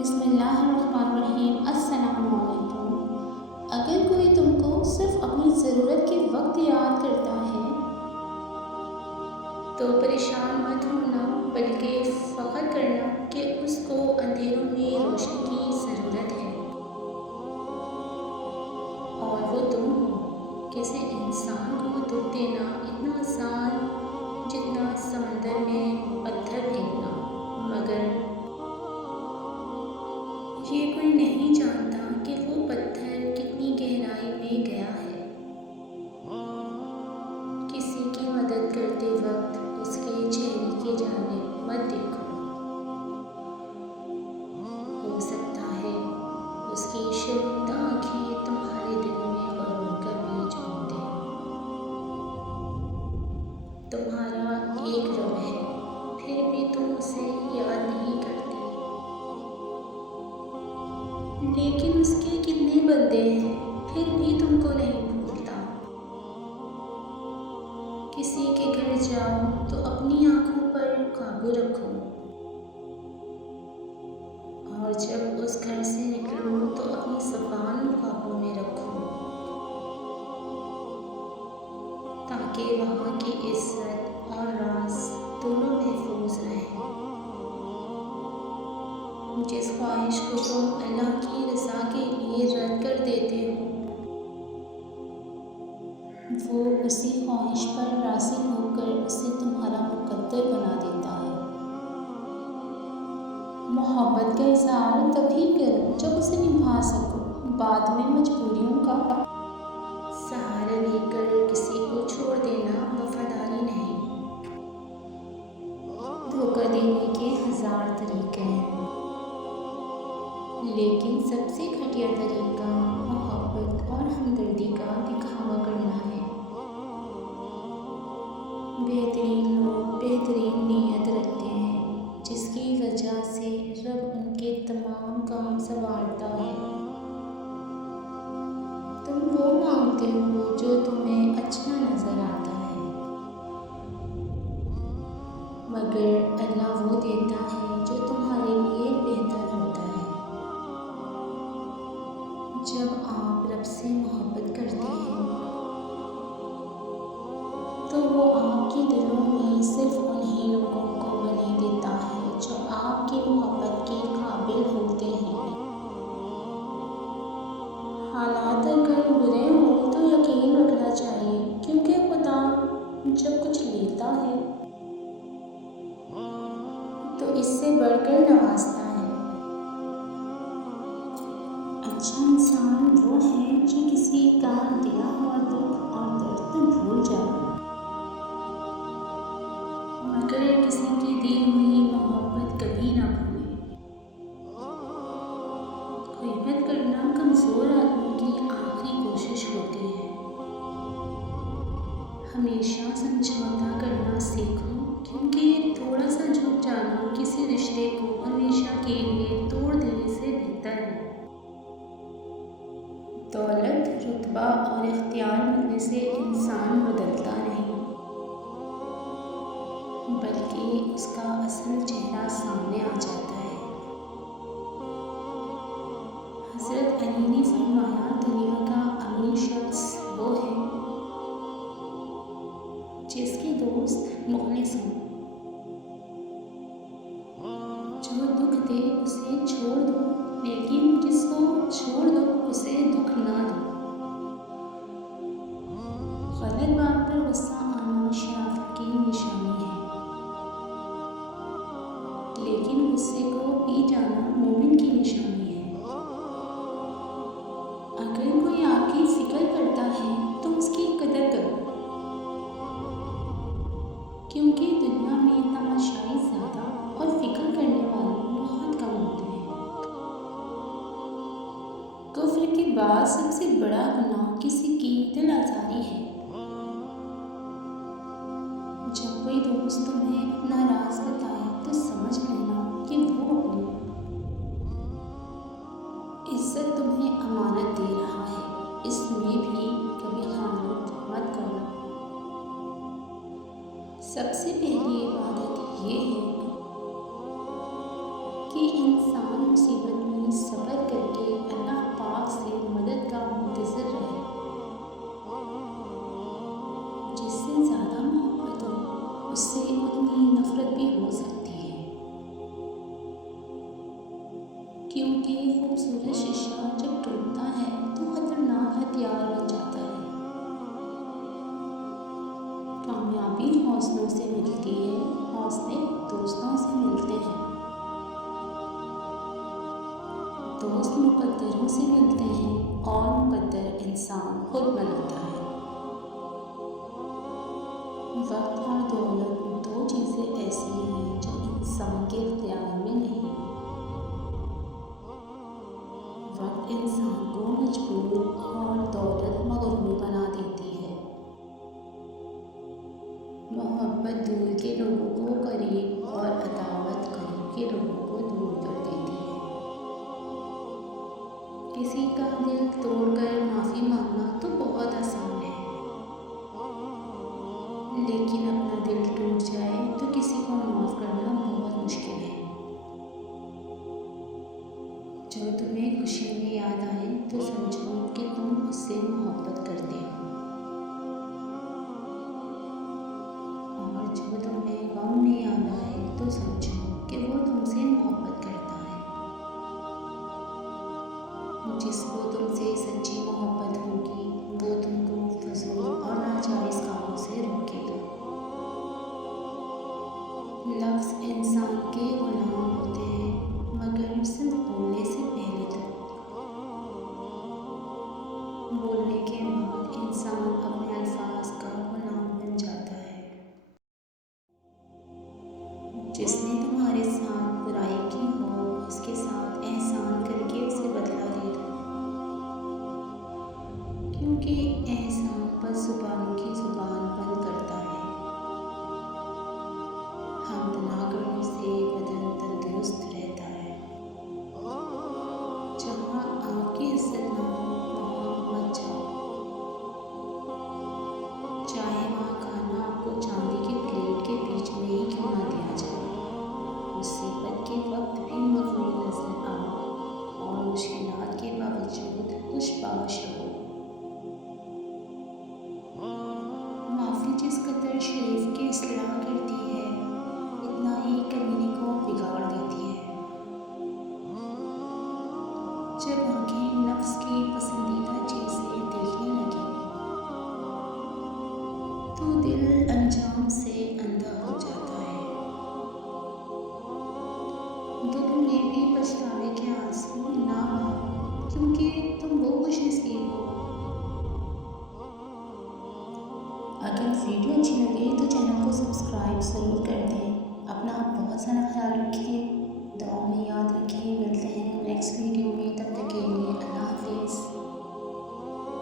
بسم اللہ الرحمن الرحیم۔ السلام علیکم۔ اگر کوئی تم کو صرف اپنی ضرورت کے وقت یاد کرتا ہے تو پریشان مت ہونا، بلکہ فخر کرنا کہ اس کو اندھیروں میں روشنی کی ضرورت ہے، اور وہ تم ہو۔ کسی انسان کو دکھ دینا اتنا آسان جتنا سمندر میں پتھر پھینکنا، مگر یہ کوئی نہیں جانتا کہ وہ پتھر کتنی گہرائی میں گیا ہے۔ کسی کی مدد کرتے وقت اس کے چہرے کی جانب مت دیکھو، ہو سکتا ہے اس کی شرمندہ آنکھیں تمہارے دل میں غرور کا بیج بو دیں۔ تمہارا ایک رب ہے، پھر بھی تم اسے یاد نہیں کرتے، لیکن اس کے کتنے بندے ہیں، پھر بھی تم کو نہیں بھولتا۔ کسی کے گھر جاؤ تو اپنی آنکھوں پر قابو رکھو، اور جب اس گھر سے نکلو تو اپنی زبان قابو میں رکھو، تاکہ وہاں کی عزت اور راز دونوں محفوظ رہیں۔ جس خواہش کو تم اللہ کی رضا کے لیے رد کر دیتے ہو، وہ اسی خواہش پر راضی ہو کر اسے تمہارا مقدر بنا دیتا ہے۔ محبت کا اظہار تبھی کرو جب اسے نبھا سکو، بعد میں مجبوریوں کا سہارا لے کر کسی کو چھوڑ دینا وفاداری نہیں۔ دھوکہ دینے کے 1000 طریقے ہیں، لیکن سب سے گھٹیا طریقہ محبت اور ہمدردی کا دکھاوا کرنا ہے۔ بہترین لوگ بہترین نیت رکھتے ہیں، جس کی وجہ سے رب ان کے تمام کام سنوارتا ہے۔ تم وہ مانگتے ہو جو تمہیں اچھا نظر آتا ہے، مگر اللہ وہ دیتا ہے جو تمہارے لیے بہتر ہوتا ہے۔ جب آپ رب سے محبت کرتے ہیں تو وہ آپ کے دلوں میں صرف انہی لوگوں کو بنے دیتا ہے جو آپ کی محبت کے قابل ہوتے ہیں۔ حالات اگر برے ہوں تو یقین رکھنا چاہیے، کیونکہ خدا جب کچھ لیتا ہے تو اس سے بڑھ کر نوازتا ہے۔ اچھا انسان وہ ہے جو کسی کا دیا ہوا دکھ اور درد بھول جائے، مگر کسی کی دی ہوئی محبت کبھی نہ بھولے۔ غیبت کرنا کمزور آدمی کی آخری کوشش ہوتی ہے۔ ہمیشہ سمجھوتا کرنا سیکھو، کیونکہ تھوڑا سا جھک جانا کسی رشتے کو ہمیشہ کے لیے توڑ دینے سے بہتر ہے۔ دولت، رتبہ اور اختیار ملنے سے انسان بدلتا نہیں، بلکہ اس کا اصل چہرہ سامنے آ جاتا ہے۔ حضرت علی نے فرمایا، دنیا کا امیر شخص وہ ہے جس کے دوست مخلص ہوں۔ جو دکھ دے اسے چھوڑ دو، لیکن جس کو چھوڑ دو اسے دکھ نہ دو۔ غلط بات پر غصہ آنا شرافت کی نشانی ہے، لیکن غصے کو پی جانا مومن کی نشانی ہے۔ اگر کوئی آپ کی فکر کرتا ہے تو اس کی قدر کرو، کیونکہ دنیا میں تماشائی زیادہ اور فکر کرنے والے بہت کم ہوتے ہیں۔ کفر کے بعد سب سے بڑا گناہ کسی کی دل آزاری ہے۔ جب کوئی دوست تمہیں اپنا راز بتائے تو سمجھ لینا کہ وہ اپنی عزت تمہیں امانت دے رہا ہے، اس میں بھی کبھی خیانت مت کرنا۔ سب سے پہلی عبادت یہ ہے کہ انسان مصیبت میں صبر کر کے اللہ پاک سے مدد کا منتظر رہے۔ جس سے زیادہ محبت ہو، اس سے اتنی نفرت بھی ہو سکتی ہے، کیونکہ خوبصورت شیشہ جب ٹوٹتا ہے تو خطرناک ہتھیار بن جاتا ہے۔ کامیابی حوصلوں سے ملتی ہے، حوصلے دوستوں سے ملتے ہیں، دوست مقدروں سے ملتے ہیں اور مقدر انسان خود بناتا ہے۔ وقت اور دولت دو چیزیں ایسی ہیں جو انسان کے اختیار میں نہیں۔ وقت انسان کو مجبور اور دولت مغرور بنا دیتی ہے۔ محبت دور کے لوگوں کو قریب اور عداوت قریب کے لوگوں کو دور کر دیتی ہے۔ کسی کا دل توڑ کر معافی مانگنا تو بہت آسان ہے، لیکن اپنا دل ٹوٹ جائے تو کسی کو معاف کرنا بہت مشکل ہے۔ جو تمہیں خوشی میں یاد آئے تو سمجھو کہ تم اس سے محبت کرتے ہو، اور جو تمہیں غم میں یاد آئے تو سمجھو کہ وہ تم سے محبت کرتا ہے۔ جس کو تم سے سچی محبت ہوگی وہ تم کو فضول اور ناجائز کاموں سے روکے گا۔ لفظ انسان کے غلام ہوتے ہیں، مگر صرف بولنے سے پہلے تک۔ بولنے کے بعد انسان اپنے الفاظ کا غلام بن جاتا ہے۔ جس نے تمہارے ساتھ برائی کی ہو، اس کے ساتھ احسان کر کے اسے بدلہ دے دو، کیونکہ احسان بس زبانوں کی زبان بند کرتا ہے۔ حمد نہ کرنے سے بدن تندرست رہتا ہے۔ جہاں آپ کی عزت نہ ہو وہاں مت جاؤ، چاہے وہاں کھانا آپ کو چاندی کی پلیٹ کے بیچ میں ہی کیوں نہ دیا جائے۔ مصیبت کے وقت بھی مقبول نظر آؤ اور مشکلات کے باوجود خوش باش رہو۔ معافی جس قدر شریف کی اصلاح کرتی ہے، اتنا ہی کمینے کو بگاڑ دیتی ہے۔ جب آنکھیں نفس کی پسندیدہ چیزیں دیکھنے لگیں تو دل انجام سے اندھا ہو جاتا ہے۔ دل میں بھی پچھتاوے کے آنسو نہ بہاؤ، کیونکہ تم وہ خوش نصیب ہو۔ اگر ویڈیو اچھی لگے تو چینل کو سبسکرائب ضرور کر دیں۔ اپنا بہت سارا خیال رکھیے۔